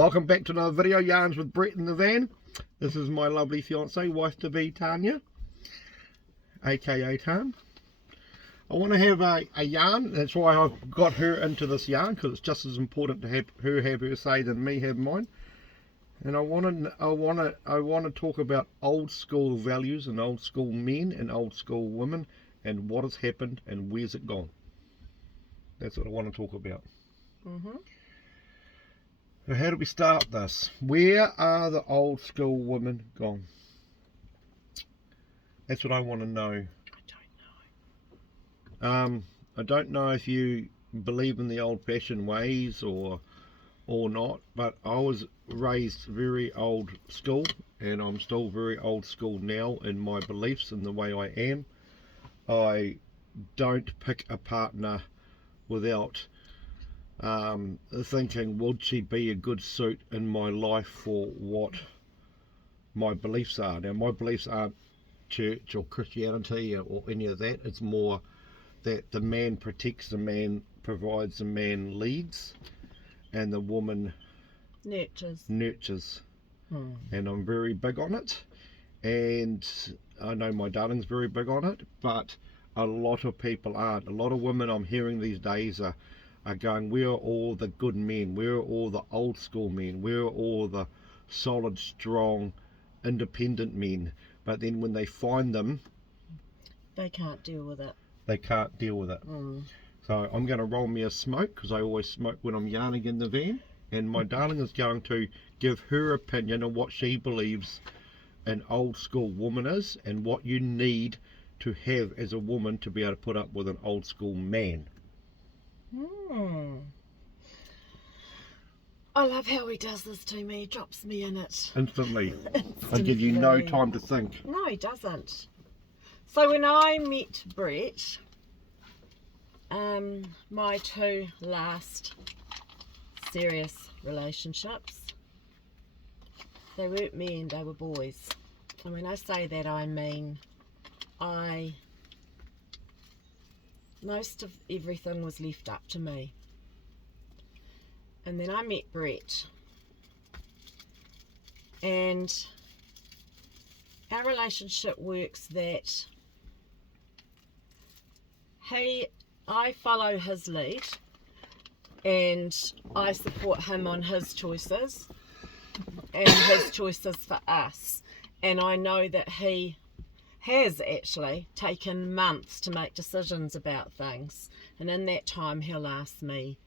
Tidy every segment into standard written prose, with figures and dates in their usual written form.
Welcome back to another video, Yarns with Brett in the van. This is my lovely fiancée, wife-to-be Tanya, aka Tan. I want to have a yarn. That's why I've got her into this yarn, because it's just as important to have her say than me have mine. And I want to talk about old school values and old school men and old school women and what has happened and where's it gone. That's what I want to talk about. So how do we start this? Where are the old school women gone? That's what I want to know. I don't know if you believe in the old-fashioned ways or not, but I was raised very old school, and I'm still very old school now in my beliefs and the way I am. I don't pick a partner without thinking, would she be a good suit in my life for what my beliefs are. Now, my beliefs aren't church or Christianity or any of that. It's more that the man protects, the man provides, the man leads, and the woman nurtures. And I'm very big on it, and I know my darling's very big on it, but a lot of people aren't. A lot of women I'm hearing these days are going, where are all the good men, where are all the old school men, where are all the solid, strong, independent men? But then when they find them, they can't deal with it. So I'm going to roll me a smoke, because I always smoke when I'm yarning in the van, and my darling is going to give her opinion on what she believes an old school woman is and what you need to have as a woman to be able to put up with an old school man. I love how he does this to me. He drops me in it Instantly. I give you no time to think. No, he doesn't. So when I met Brett, my two last serious relationships, they weren't men, they were boys. And when I say that, I mean most of everything was left up to me. And then I met Brett, and our relationship works that I follow his lead and I support him on his choices and his choices for us. And I know that he has actually taken months to make decisions about things, and in that time he'll ask me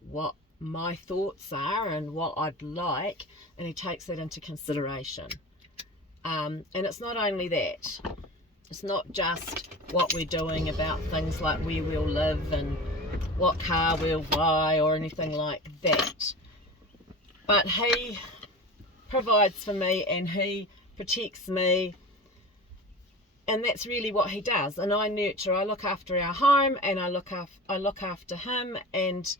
what my thoughts are and what I'd like, and he takes that into consideration. And it's not only that, it's not just what we're doing about things like where we'll live and what car we'll buy or anything like that, but he provides for me and he protects me. And that's really what he does. And I nurture, I look after our home, and I look after him, and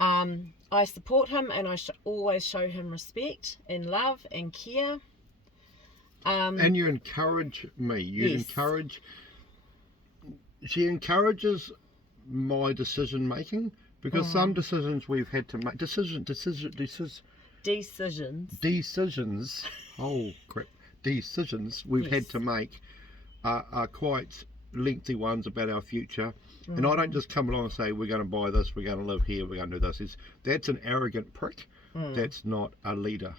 I support him, and I always show him respect and love and care. And you encourage me. Yes. She encourages my decision making, because some decisions we've had to make, decisions. Oh crap! Decisions we've had to make are quite lengthy ones about our future. And I don't just come along and say, we're going to buy this, we're going to live here, we're going to do this. That's an arrogant prick. That's not a leader.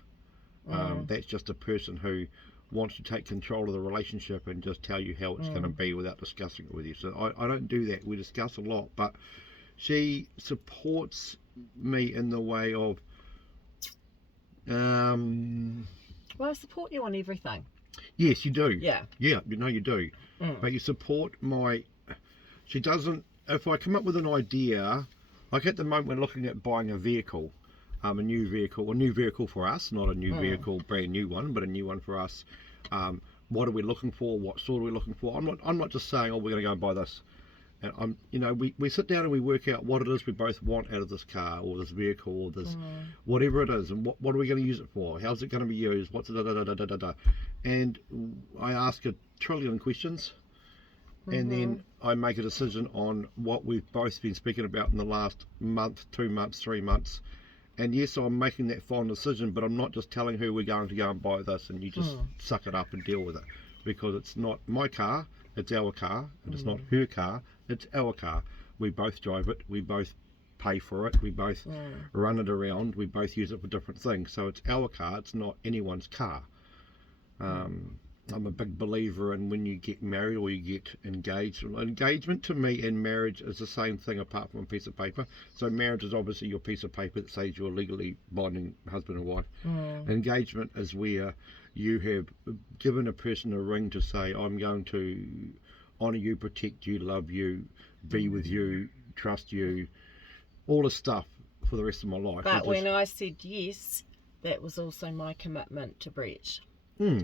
That's just a person who wants to take control of the relationship and just tell you how it's going to be without discussing it with you. So I don't do that. We discuss a lot, but she supports me in the way of Well, I support you on everything. Yes, you do. Yeah, you know you do. But you support she doesn't, if I come up with an idea, like at the moment we're looking at buying a vehicle, a new vehicle for us, not a new vehicle, brand new one, but a new one for us. What are we looking for? What sort are we looking for? I'm not just saying, oh, we're going to go and buy this. And we sit down and we work out what it is we both want out of this car or this vehicle or this whatever it is, and what are we going to use it for? How's it going to be used? What's it? And I ask a trillion questions, and then I make a decision on what we've both been speaking about in the last month, 2 months, 3 months, And yes, I'm making that final decision, but I'm not just telling her we're going to go and buy this and you just suck it up and deal with it. Because it's not my car, it's our car, and it's not her car, it's our car. We both drive it, we both pay for it, we both run it around, we both use it for different things. So it's our car, it's not anyone's car. I'm a big believer in when you get married or you get engaged. Engagement to me and marriage is the same thing apart from a piece of paper. So marriage is obviously your piece of paper that says you're legally binding husband and wife. Engagement is where you have given a person a ring to say, I'm going to honour you, protect you, love you, be with you, trust you, all the stuff for the rest of my life. But when I said yes, that was also my commitment to Brett.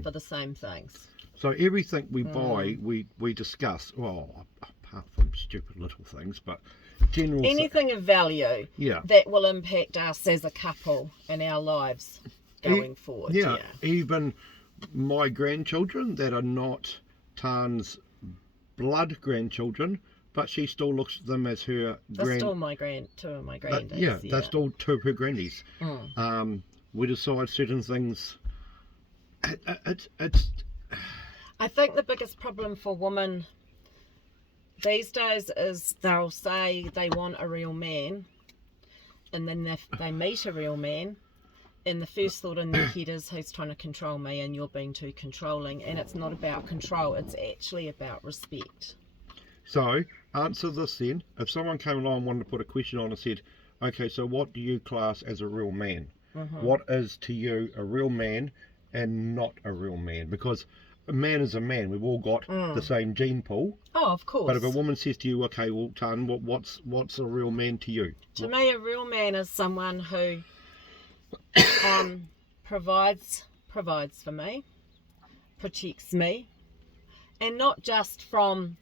For the same things. So everything we buy, we discuss. Well, apart from stupid little things, but general anything of value that will impact us as a couple in our lives going forward. Yeah, even my grandchildren that are not Tan's blood grandchildren, but she still looks at them as her. They're still two of my grandies. They're still two of her grandies. We decide certain things. I think the biggest problem for women these days is they'll say they want a real man, and then they meet a real man, and the first thought in their head is, he's trying to control me and you're being too controlling. And it's not about control, it's actually about respect. So answer this then. If someone came along and wanted to put a question on and said, okay, so what do you class as a real man? What is to you a real man and not a real man? Because a man is a man. We've all got the same gene pool. Oh, of course. But if a woman says to you, okay, well, Tan, what's a real man to you? To me, a real man is someone who provides for me, protects me, and not just from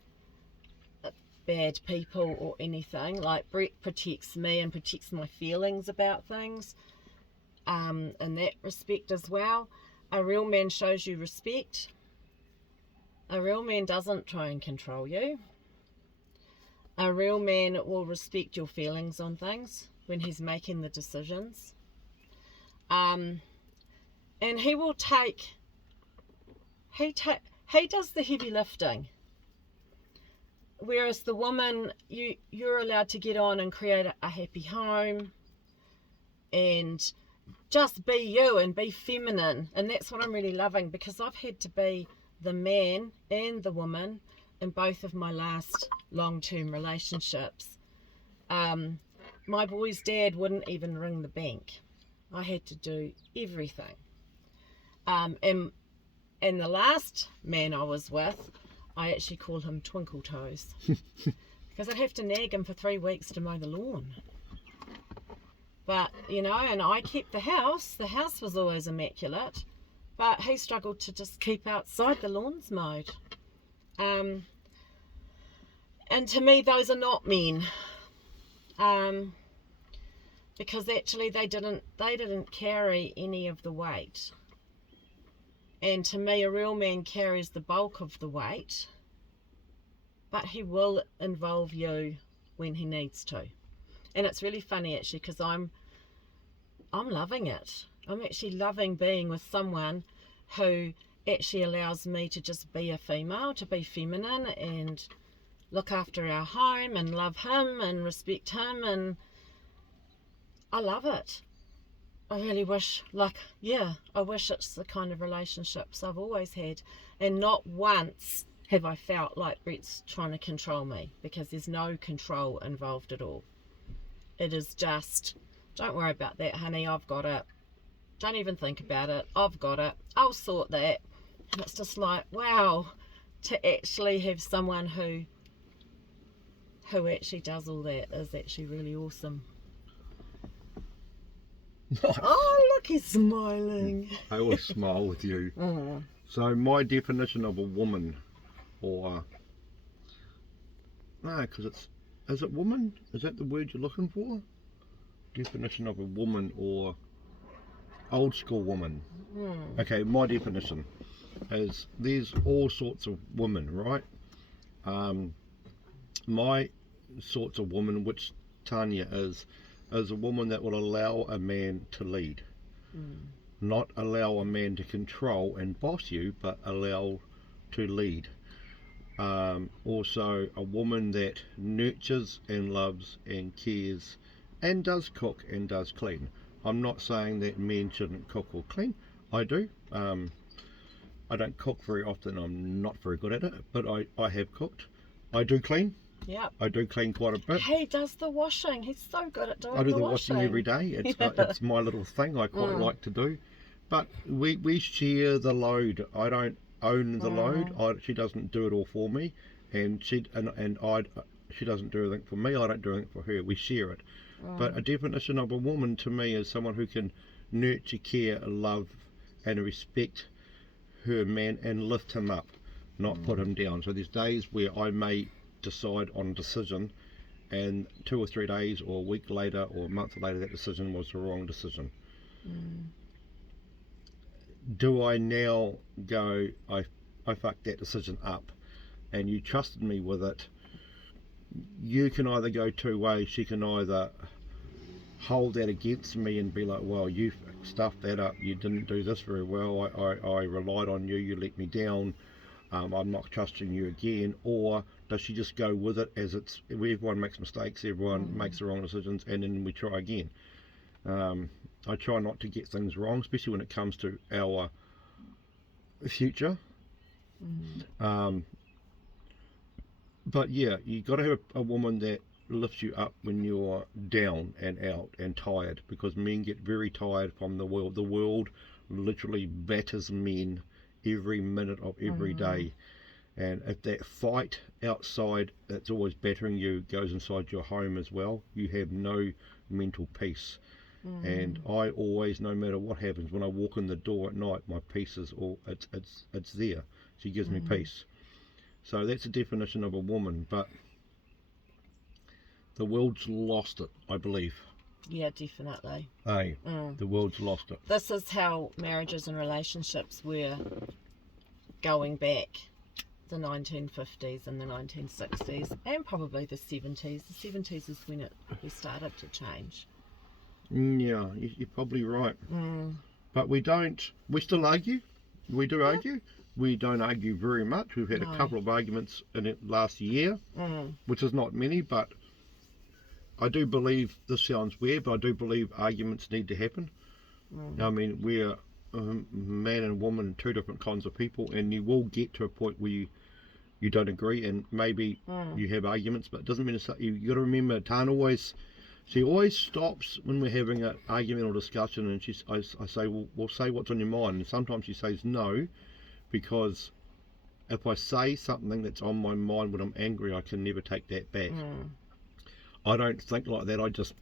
bad people or anything. Like Brett protects me and protects my feelings about things in that respect as well. A real man shows you respect. A real man doesn't try and control you. A real man will respect your feelings on things when he's making the decisions. And he will he does the heavy lifting. Whereas the woman, you're allowed to get on and create a happy home and just be you and be feminine. And that's what I'm really loving, because I've had to be the man and the woman in both of my last long-term relationships. My boy's dad wouldn't even ring the bank. I had to do everything. And the last man I was with, I actually call him Twinkle Toes, because I'd have to nag him for 3 weeks to mow the lawn. But, and I kept the house. The house was always immaculate, but he struggled to just keep outside the lawns mowed. And to me, those are not men. Because actually they didn't carry any of the weight. And to me, a real man carries the bulk of the weight, but he will involve you when he needs to. And it's really funny actually, because I'm loving it. I'm actually loving being with someone who actually allows me to just be a female, to be feminine and look after our home and love him and respect him, and I love it. I really wish, I wish it's the kind of relationships I've always had, and not once have I felt like Brett's trying to control me, because there's no control involved at all. It is just, don't worry about that, honey, I've got it. Don't even think about it, I've got it, I'll sort that. And it's just like, wow, to actually have someone who actually does all that is actually really awesome. Nice. Oh, look, he's smiling. I always smile with you. So my definition of a woman, or no, because is it woman? Is that the word you're looking for? Definition of a woman, or old school woman. Okay, my definition is there's all sorts of women, right? My sorts of woman, which Tanya is is a woman that will allow a man to lead. Not allow a man to control and boss you, but allow to lead. Also a woman that nurtures and loves and cares and does cook and does clean. I'm not saying that men shouldn't cook or clean. I do. I don't cook very often. I'm not very good at it, but I have cooked. I do clean. Yeah. I do clean quite a bit. He does the washing. He's so good at doing I do the the washing every day. It's my little thing I quite like to do. But we share the load. I don't own the load. She doesn't do it all for me, and she doesn't do anything for me. I don't do anything for her. We share it. But a definition of a woman to me is someone who can nurture, care, love, and respect her man and lift him up, not put him down. So there's days where I may decide on a decision, and 2 or 3 days or a week later or a month later that decision was the wrong decision. Do I now go, I fucked that decision up and you trusted me with it? You can either go 2 ways. She can either hold that against me and be like, well, you stuffed that up, you didn't do this very well, I relied on you, you let me down, I'm not trusting you again. Or does she just go with it as it's, everyone makes mistakes, everyone makes the wrong decisions, and then we try again. I try not to get things wrong, especially when it comes to our future. But yeah, you got to have a woman that lifts you up when you're down and out and tired, because men get very tired from the world. The world literally batters men every minute of every day, and if that fight outside that's always battering you goes inside your home as well, you have no mental peace. And I always, no matter what happens, when I walk in the door at night, my peace is all, it's there. She gives me peace. So that's the definition of a woman. But the world's lost it, I believe. Yeah, definitely. Hey, the world's lost it. This is how marriages and relationships were going back the 1950s and the 1960s and probably the 70s. The 70s is when we started to change. Yeah, you're probably right. But we still argue. We do argue. We don't argue very much. We've had a couple of arguments in it last year, which is not many, but I do believe, this sounds weird, but I do believe arguments need to happen. I mean, we're man and woman, 2 different kinds of people, and you will get to a point where you don't agree, and maybe you have arguments, but it doesn't mean you got to remember, she always stops when we're having an argument or discussion, and I say, well, say what's on your mind. And sometimes she says no, because if I say something that's on my mind when I'm angry, I can never take that back. I don't think like that. I just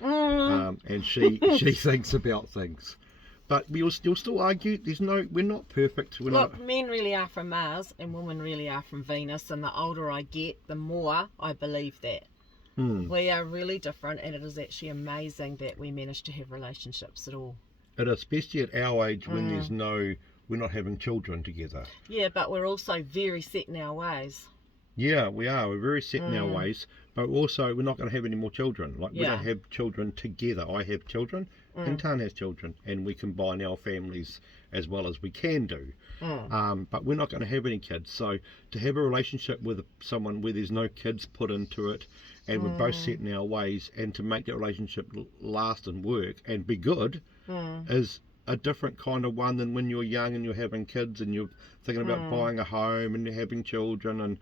and she thinks about things. But you'll still argue. We're not perfect. Men really are from Mars and women really are from Venus, and the older I get, the more I believe that. We are really different, and it is actually amazing that we manage to have relationships at all. And especially at our age, when we're not having children together. Yeah, but we're also very set in our ways. Yeah, we are. We're very set in our ways, but also we're not going to have any more children. We don't have children together. I have children, and Tan has children, and we combine our families as well as we can do. But we're not going to have any kids. So to have a relationship with someone where there's no kids put into it, and we're both set in our ways, and to make that relationship last and work and be good is a different kind of one than when you're young and you're having kids and you're thinking about buying a home and you're having children and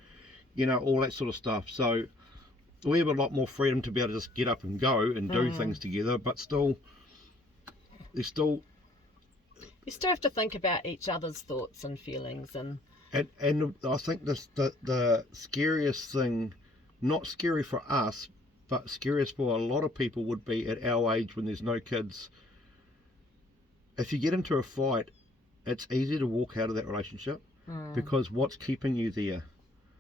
all that sort of stuff. So we have a lot more freedom to be able to just get up and go and do things together, but still you still have to think about each other's thoughts and feelings, and I think the scariest thing, not scary for us, but scariest for a lot of people, would be at our age when there's no kids. If you get into a fight, it's easy to walk out of that relationship because what's keeping you there?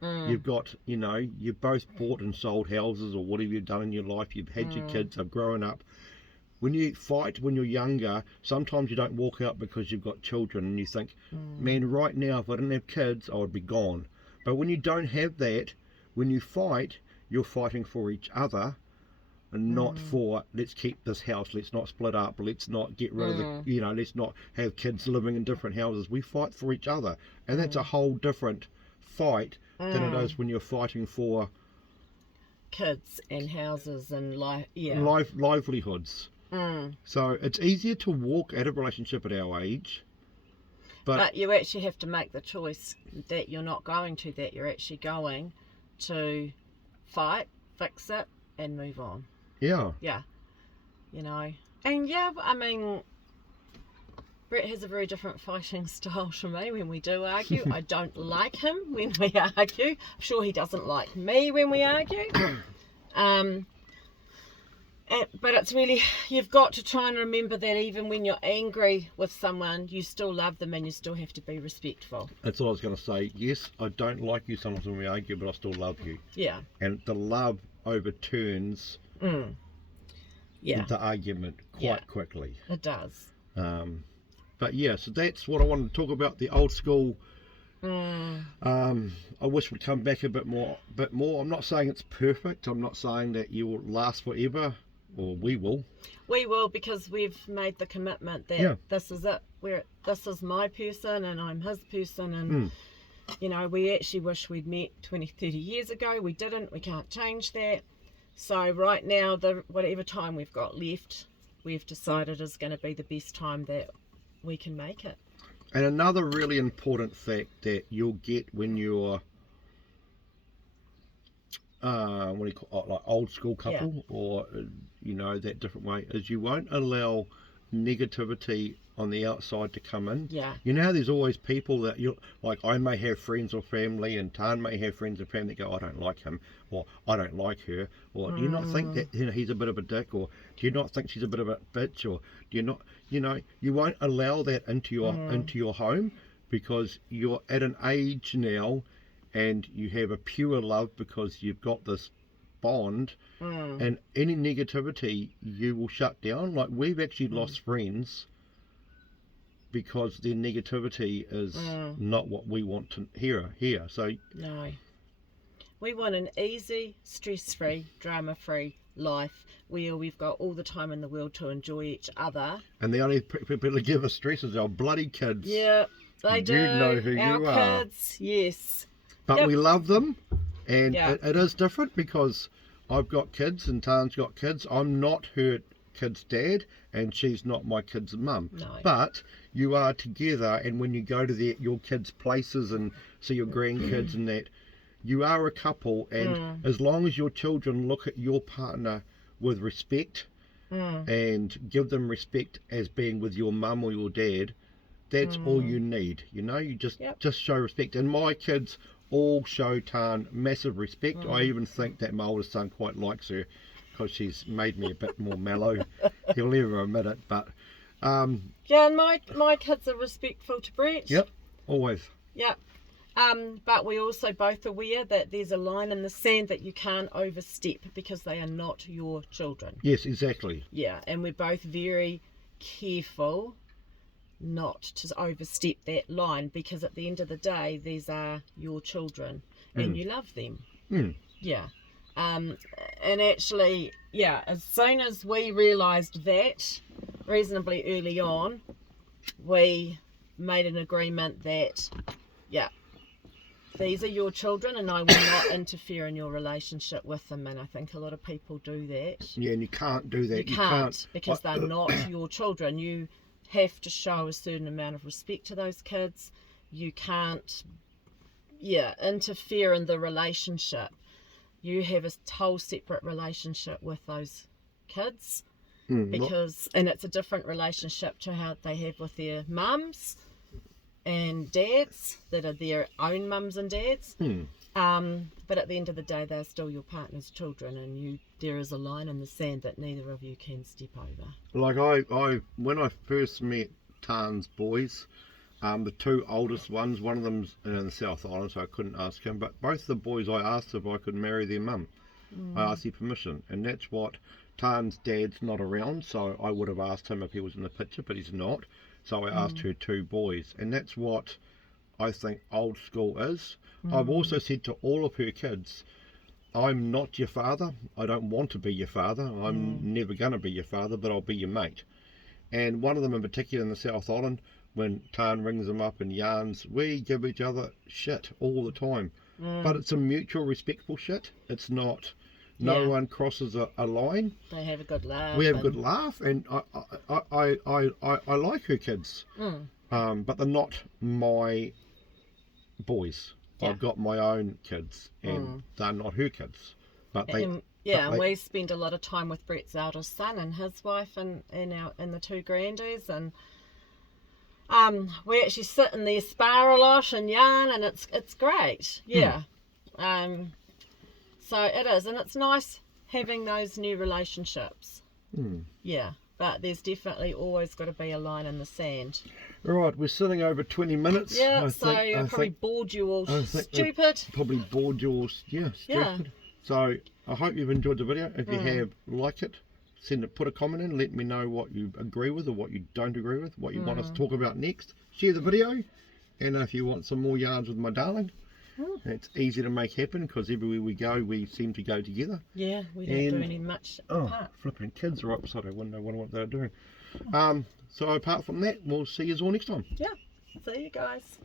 You've got, you've both bought and sold houses or whatever you've done in your life. You've had your kids, have grown up. When you fight when you're younger, sometimes you don't walk out because you've got children and you think, man, right now, if I didn't have kids, I would be gone. But when you don't have that, when you fight, you're fighting for each other and not for let's keep this house, let's not split up, let's not get rid of the, let's not have kids living in different houses. We fight for each other, and that's a whole different fight than it is when you're fighting for kids and houses and livelihoods. So it's easier to walk out of a relationship at our age, but you actually have to make the choice that you're not going to, that you're actually going to fight, fix it, and move on. yeah, And I mean, Brett has a very different fighting style to me when we do argue. I don't like him when we argue. I'm sure he doesn't like me when we argue. But it's really, you've got to try and remember that even when you're angry with someone, you still love them and you still have to be respectful. that's all I was going to say. Yes, I don't like you sometimes when we argue, but I still love you. Yeah. And the love overturns the argument quite quickly. It does. But yeah, so that's what I wanted to talk about, the old school. I wish we'd come back a bit more. I'm not saying it's perfect. I'm not saying that you will last forever, or we will. We will, because we've made the commitment that this is it. This is my person and I'm his person, and we actually wish we'd met 20, 30 years ago. We didn't. We can't change that. So right now, whatever time we've got left, we've decided is going to be the best time that we can make it. And another really important fact that you'll get when you're what do you call it, like old school couple, or that different way, is you won't allow negativity on the outside to come in. How there's always people that like, I may have friends or family, and Tan may have friends and family that go, I don't like him, or I don't like her, or do you not think that he's a bit of a dick, or do you not think she's a bit of a bitch, or do you not, you won't allow that into your home, because you're at an age now and you have a pure love because you've got this bond, and any negativity you will shut down. Like, we've actually lost friends because their negativity is not what we want to hear. So no, we want an easy, stress-free, drama-free life where we've got all the time in the world to enjoy each other. And the only people that give us stress is our bloody kids. Yeah, they do. You know who our you are. Kids, yes. But we love them, and it is different because I've got kids and Tan's got kids. I'm not her kid's dad, and she's not my kid's mum. No. But you are together, and when you go to your kids' places and see your grandkids and that, you are a couple, and as long as your children look at your partner with respect and give them respect as being with your mum or your dad, that's all you need. You just show respect. And my kids all show Tan massive respect. I even think that my oldest son quite likes her because she's made me a bit more mellow. He'll never admit it, but and my kids are respectful to Brett. Yep, always. Yep. But we're also both aware that there's a line in the sand that you can't overstep, because they are not your children. Yes, exactly. Yeah, and we're both very careful not to overstep that line, because at the end of the day, these are your children and you love them. Yeah. And actually, as soon as we realised that, reasonably early on, we made an agreement that, these are your children and I will not interfere in your relationship with them. And I think a lot of people do that. Yeah, and you can't do that. You can't, because they're not your children. You have to show a certain amount of respect to those kids. You can't interfere in the relationship. You have a whole separate relationship with those kids, because and it's a different relationship to how they have with their mums and dads that are their own mums and dads. But at the end of the day, they're still your partner's children, and there is a line in the sand that neither of you can step over. Like I when I first met Tan's boys, the two oldest ones, one of them's in the South Island, so I couldn't ask him, but both the boys, I asked if I could marry their mum. I asked their permission, and that's what Tan's dad's not around, so I would have asked him if he was in the picture, but he's not. So I asked her two boys, and that's what I think old school is. I've also said to all of her kids, I'm not your father. I don't want to be your father. I'm never going to be your father, but I'll be your mate. And one of them in particular in the South Island, when Tan rings them up and yarns, we give each other shit all the time. But it's a mutual, respectful shit. It's not, no one crosses a line. They have a good laugh. We have a good laugh, and I like her kids. But they're not my boys. Yeah. I've got my own kids, and they're not her kids. But they, and we spend a lot of time with Brett's eldest son and his wife and the two grandies, and we actually sit in there, spar a lot and yarn, and it's great. So it is, and it's nice having those new relationships. But there's definitely always got to be a line in the sand. All right, we're sitting over 20 minutes. I probably bored you all stupid. Probably bored you all, stupid. Yeah. So I hope you've enjoyed the video. If you have, like it, put a comment in, let me know what you agree with or what you don't agree with, what you want us to talk about next. Share the video, and if you want some more yarns with my darling, it's easy to make happen because everywhere we go, we seem to go together. Yeah, we don't do any much apart. Flipping kids are upside down window, wonder what they're doing. So apart from that, we'll see you all next time. Yeah, see you guys.